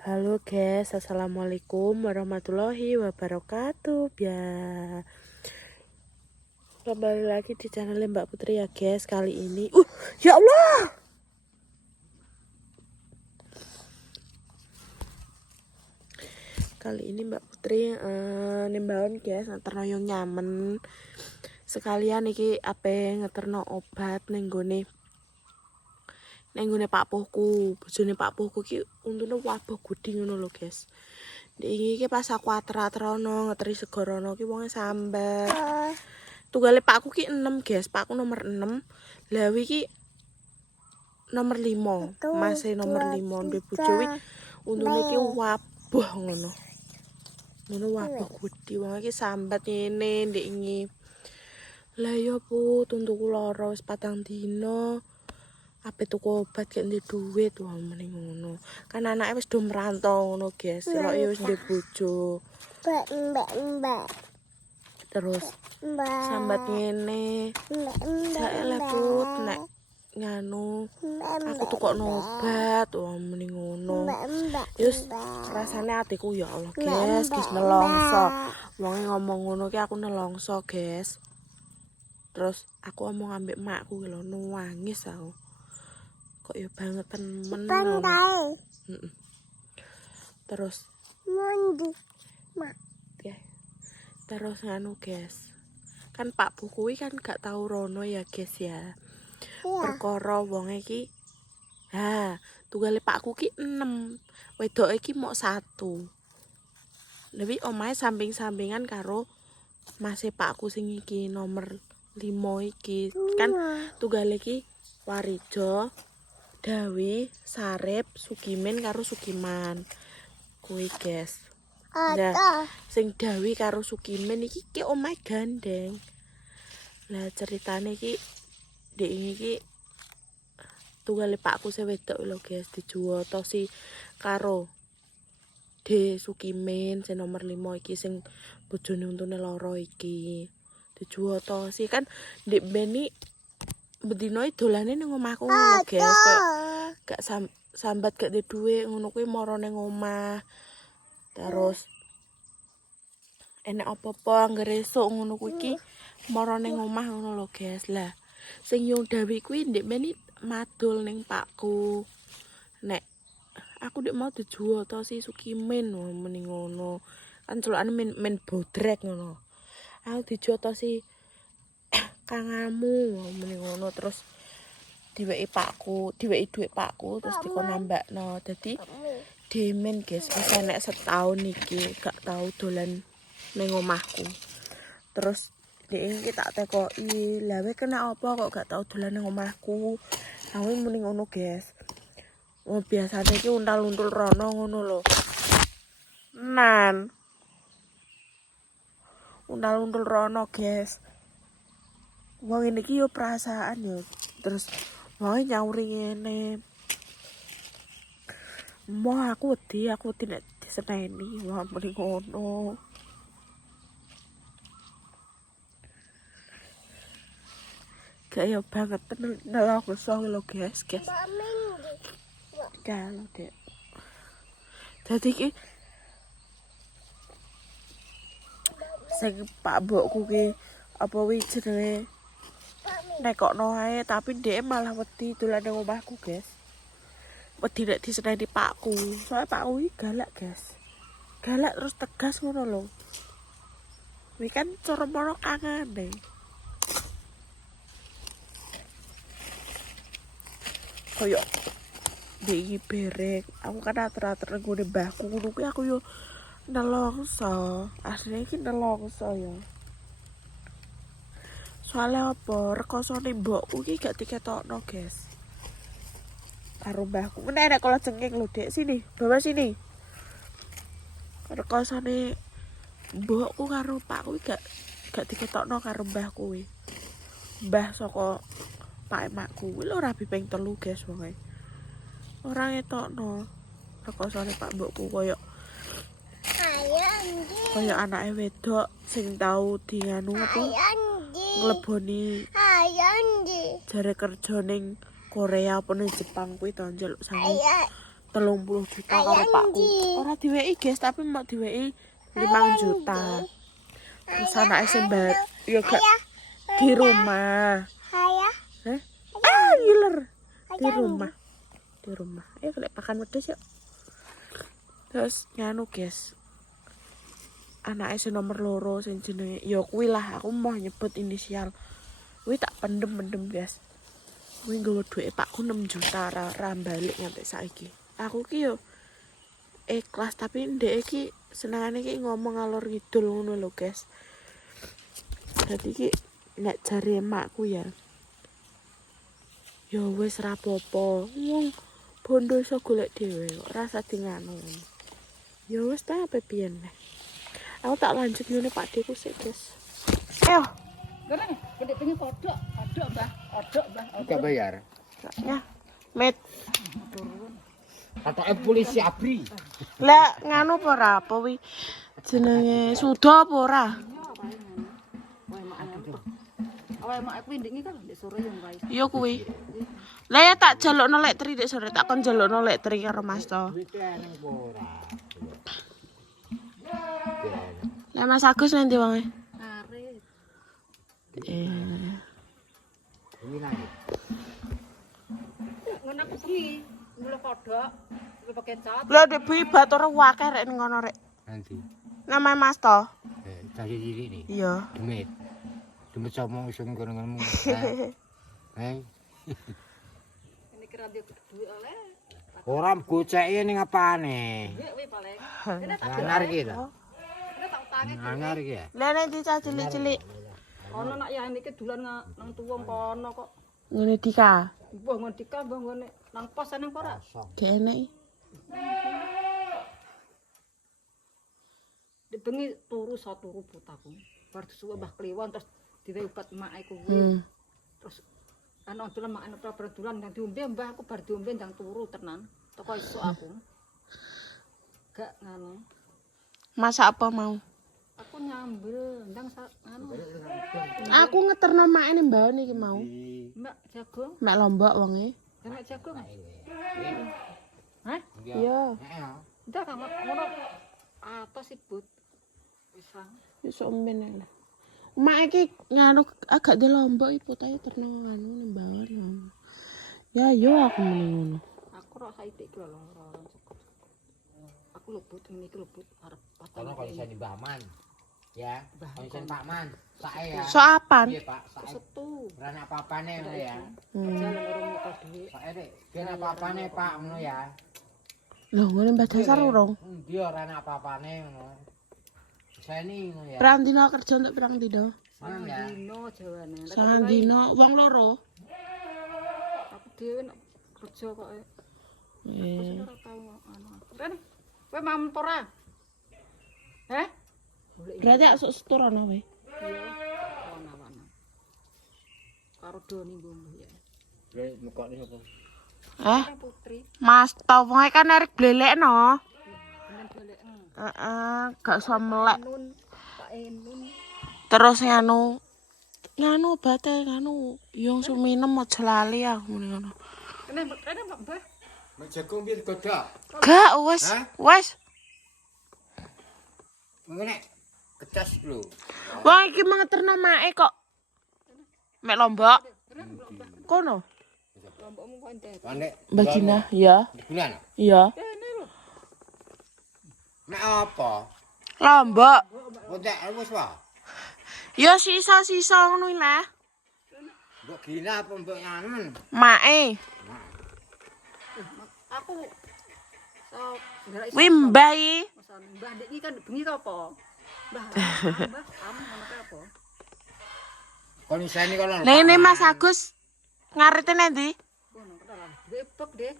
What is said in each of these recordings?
Halo guys, assalamualaikum warahmatullahi wabarakatuh ya. Kembali lagi di channel Mbak Putri ya guys. Kali ini ya Allah, kali ini Mbak Putri nimbaun guys ngeterno nyaman. Sekalian iki ape ngeterno obat nenggone Pak Puhku, bojone Pak Puhku ki untune wabah gudi ngono lho guys. Iki pas aku ater-aterono ngeteri segorono ki wonge sambat. Tunggale Pakku ki 6 guys, Pakku nomor 6. Lah iki nomor 5, masih nomor 5 ndek bojo wi untune ki wabah ngono. Ngono wabah gudi wong iki sambat ngene ndek iki. Lah yo Bu, tuntuku lara wis 4 dina. Ape tuku obat gak ndek duit wah mending ngono. Kan anake wis do merantau ngono guys, siloke yo wis ndek bojo. Mbak. Terus sambat ngene. Sae Put nek nganu aku tukokno obat wah mending ngono. Yus rasane atiku ya Allah guys, nelongso. Wonge ngomong ngono ki aku nelongso guys. Terus aku ngomong ambek makku lho nangis aku. Kok ya banget temen. Terus Mondi, Mak. ya. Terus nganu guys. Kan Pak Bu kuwi kan gak tau rono ya guys ya. Perkara wong iki tunggale Pakku ki 6. Wedoke iki mok 1. Lebih omahe samping-sampingan karo Mase Pakku sing iki nomor 5 iki. Kan tunggale iki Warijo, Dawi, Sarip, Sukimin karo Sukiman. Kuwi guys. Nah, sing Dawi karo Sukimin iki ki omahe gandeng. Lah ceritane iki ndek iki tunggale Pakku se wedok lho guys dijuwoto si karo De Sukimin sing nomor 5 iki sing bojone untune lara iki. Dijuwoto si kan ndek Beni bedino dolane ning omahku lho guys. Gak sambat gak ndek dhuwit ngono kuwi mara ning omah. Terus enek apa-apa anggere esuk ngono kuwi iki mara ning omah ngono lho guys. Lah sing yo Dawi kuwi ndek Beni madul ning Pakku. Nek aku ndek mau dijuwoto si Sukimin mending ngono. Kan celukane men bodrek ngono. Aku dijuwoto si kangamu mending ngono terus diweki Pakku, diweki dhuwit Pakku terus dikon nambakno. Dadi demen guys wis enek setahun iki gak tau dolan ning omahku. Terus dhek iki tak tekoki, "Lah we kena apa kok gak tau dolan ning omahku?" Aku mending ngono guys. Oh biasane iki untal-untul rono ngono lho. Nan. Untal-untul rono guys. Wong ini iki yo perasaan yo. Terus wong nyauri ngene. Mau aku wedi nek diseneni. Wah mending ngono. Kayak banget nelongso lho guys. Kalau dek. Dadi iki sing Pak Mbokku ki apa wi jenenge nekokno ae tapi dhek malah wedi dolan nang omahku guys. Wedi nek diseneni Pakku. Soale Pakku iki galak guys. Galak terus tegas ngono lho. Wi kan cara mono kangane. Koyo iki berek. Aku kan ater-ater nggone mbahku ngono kuwi aku yo nelongso. Asline iki nelongso ya. Soalnya apa? Rekosone mbokku iki gak diketokno, guys. Karo mbahku. Nek kalau cengking lho, Dek. Sini, bawa sini. Rekosone mbokku karo Pakku gak diketokno karo mbahku kuwi. Mbah saka Pak emakku kuwi lho rabi ping 3, guys, wonge. Ora ngetokno. Rekosone Pak mbokku koyo anake wedok sing tau dianu apa? Ngleboni jare kerja ning Korea apa ning Jepang kuwi to njaluk sangu 30 juta karo pakku. Ora diweki guys, tapi mau diweki 5 juta. Terus anak SMP ya gak di rumah. Ayah. Hah? Ah, giler. Di rumah. Di rumah. Ayo kalian makan pedes yuk. Terus nganu guys. Anake sing nomor 2 sing jenenge ya kuwi lah, aku mau nyebut inisial. Kuwi tak pendem-pendem guys. Kuwi nggawa duit pakku 6 juta ra balik nganti saiki. Aku ki yo ikhlas tapi ndek iki senengane ki ngomong ngalor ngidul ngono lho guys. Dadi ki nek jare emakku ya. Ya wis ra apa-apa. Wong bondo iso golek dhewe kok rasa di nganu. Ya wis ta apa piye nek. Aku tak lanjut ngene Pak Deku sik guys. Ayo. Gede gede pengen kodok, Mbah. Kodok, Mbah. Enggak bayar. Ya. Met. Katoke polisi abri. Lah nganu apa ora apa wi jenenge suda apa ora? Awake mak aku ndek iki kan ndek sore yo guys. Iya kuwi. Lah ya tak jalukno lek tri ndek sore tak kon jalukno lek tri karo Mas to. Lah Mas Agus nanti wonge. Arep. Ini lagi. Ngono aku bengi mulo kodok, lupa kecap. Lah ndek bui batur akeh rek ning ngono rek. Nanti. Nama Mas to? Tadi diri nih. Iya. Demit. Demit somong iso ngono-ngono. Hei. Ini kira dia duit oleh. Ora goceke ning apane? Duit wi paling. Anyar iki ta. Ini tak utange. Anyar iki ya. Lah nek dicah cilik-cilik Ono nak ya iki dolan nang tuwung kono kok. ngene dika. Mbah ngon dika mbah ngene nang pos nang ora. Gak enek. Dibengi turu saturu putaku. Bar suwe mbah kliwon terus diwe obat emak iku kuwi. Terus ana dolan mak ana dolan nang diombe mbah aku bar diombe ndang turu tenan. Teko esuk aku. Gak ngono. Masak apa mau? Aku nyambel ndang anu. Aku ngeterno mak ning mbaon iki mau. Mbak jagung, Mek lombok wonge. mbak jagung. Hah? Iya. Ndak kamu ngono atas ibut. Wis Wis omben ae. Mak iki nganu agak di lombok iku tae terno anu ning mbaon. Ya yo aku muni ngono. aku ora saiki iki lho ora cukup. Aku luput ngene iki luput arep Kono kok iso Mbah Man. Ya, kok iso Pak Man. Sae ya. So apan? Piye, Pak? Sae. setu. Ora ana apa-apane ngono ya. Jalan urung nyetor duit. Sae Dik, ben apa-apane Pak ngono ya. Lho ngene Mbah Dasar urung. Endi ora ana apa-apane ngono. Seni ngono ya. Pirang dina kerja untuk pirang dina? Seneng ya. Dino jawane. Sangang dina wong loro. Aku dhewe nek kerja kok ora tau anu. Ren, kowe mam apa ora? Heh? Berarti asuk setur ana wae. Iya. Wana-wana. Karo Doni mbombo ya. Wis mekokne sapa? Putri, Mas tau wong kan arek blelekno. bener golek Heeh, gak usah melek. Nun, Pak Enun. Terus nganu bate nganu yung suminem aja lali aku muni ngono. Kene Mbah. Mek jagung piye digodhog? Gak wis, Hah? wis. Ngene kecas lho. Wong iki mengeterno mae kok. Mek lombok. Kono. Lombokmu kok entek. Panek. Mbak Gina, ya. Bulan. Iya. Kene lho. Nek apa? Lombok. Otek wis wae. Ya sisa-sisa ngono lah. Mbok Gina apa mbok Yanen? Mae. Aku so ngerak Wi mbah iki. Mbah Dik iki kan bengi ka apa? Mbah, Mbah, kamu ngono ka apa? Kon iseni kono. Nene Mas Agus ngarete nendi? Ngono kok ora bebek deh.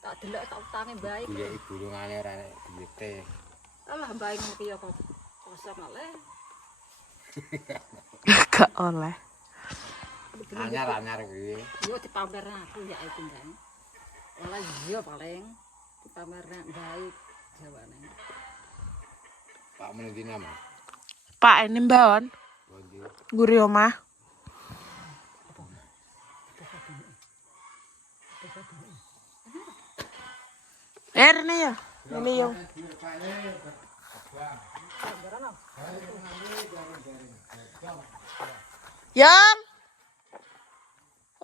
Tak delok tak utange baik. Golek gulungane ora nek duwite. Alah baik ngono ki ya kok kosong ale. Gak oleh. Anyar-anyar kuwi. Yo dipamerna aku ya iku ndang. Olah iya paling dipamerna baik jawane. Pak menendi nama? Pak ini mbon. Bondi. Guri omah. Rene ya. Ini yo. Yang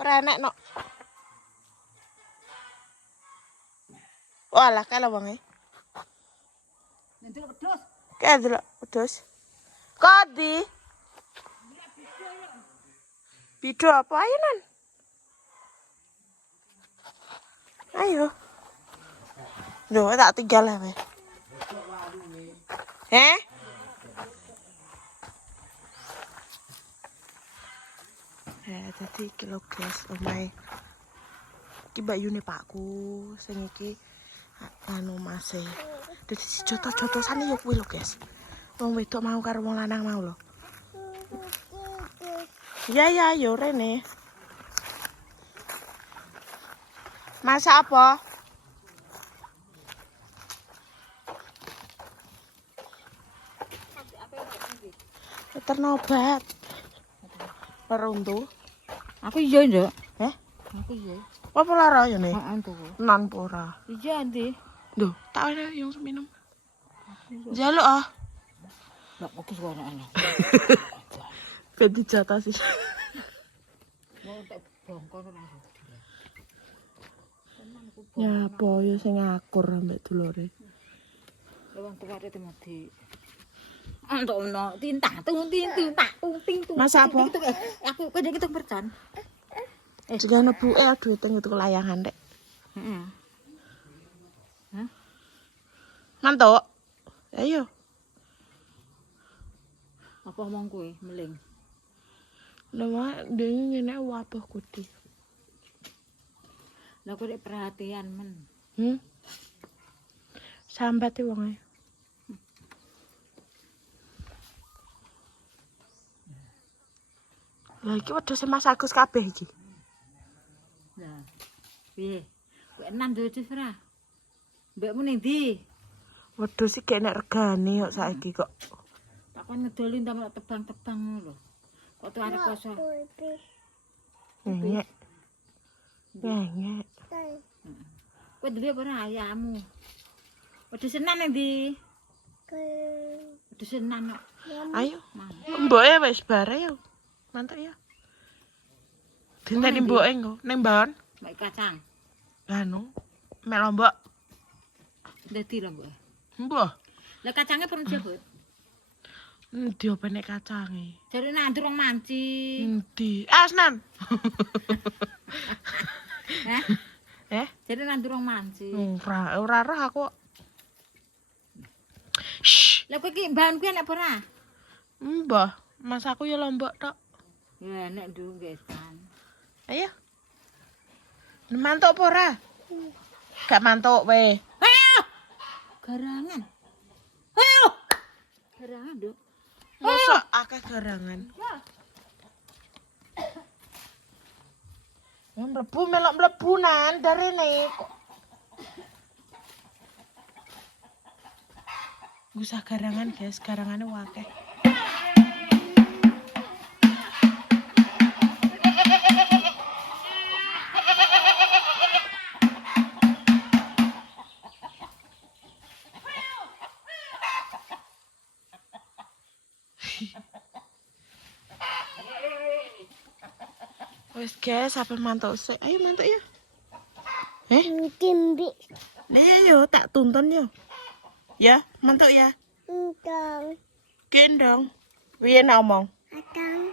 ora enek no. Walah kalah wonge. Nanti lo pedus. Kayak delok wedhus. Kodi. Bido apa ayo nan? Ayo. Duh, tak tinggal ya, jadi kilo guys, omae. Iki bayune pakku, sing iki anu mase. Dadi jotos-jotosane yo kuwi lho, guys. Wong wedok mau karo wong lanang mau lho. Ya, yo Rene. Masak apa? Ternobat. Peruntu. Aku iya ndak. Aku iya. Apa lara ya nih? Heeh tuh. Nan pora. Iya ndi. Duh, tak ada yang minum. Jaluk ah. Ndak fokus kok anak. Ganti jatah sih. Mau tak bongkon ora. Ya boyo sing akur ambek dulure. Lewang tuware temati. Antono tinta tung ting. Masa apa? Aku kene iki tung percan. Juga nebuke duit itu layangan dek. Heeh. Hah? Mantuk. Ayo. Apa omong kowe meling? Nama dia ngene wabah kudi. Lah kok perhatian men. Sambat e wong e. Lah iki wedhus Mas Agus kabeh iki. Lah. Piye? Kowe enan wedhus ora? Mbakmu ning ndi? Wedhus iki nek regane kok saiki kok. Takon ngedoli ndang tebang-tebang ngono lho. Kok tuh arep poso. Nyek. Nyek. Kowe duwe apa ora ayammu? Wedhus enan ning ndi? Wedhus enan kok. Ayo. Mboke wis bare yo. Mantap ya. Dinteni mboke engko ning mbaon. Mek kacang. Anu, mek lombok. Dadi lho, Mbak. Mbah. Lah kacangnya perlu jebut. Endi opo nek kacange? Jare nandur wong manci. Endi? Asnan. Hah? Jare nandur wong manci. Ora roh aku. Shh. Lah kowe iki mbahan kuwi enak apa ora? Mbah, mas aku ya lombok tok. Ya enak ndung gesan. Ayo. Mantuk apa ora? Gak mantuk we. Ayo. Garangan. Ayo. Garangan, Nduk. Mosok akeh garangan. Ya mlebu melok mlebunan darene kok. Gusah garangan, guys. Garangane akeh. Wes guys, apa mantuk sik? Ayo mantuk ya. Kimbi. Nih yo tak tuntun yo. Ya, mantuk ya. Entang. Gendong. Piye ngomong? Atang.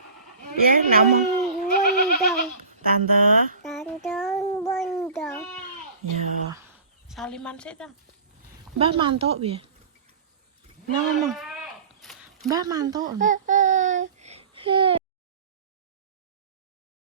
Piye ngomong? Bondong. Tante. Tantang bondong. Ya. Saliman sik ta. Mbah mantuk piye? Ngomong. Mbah mantuk.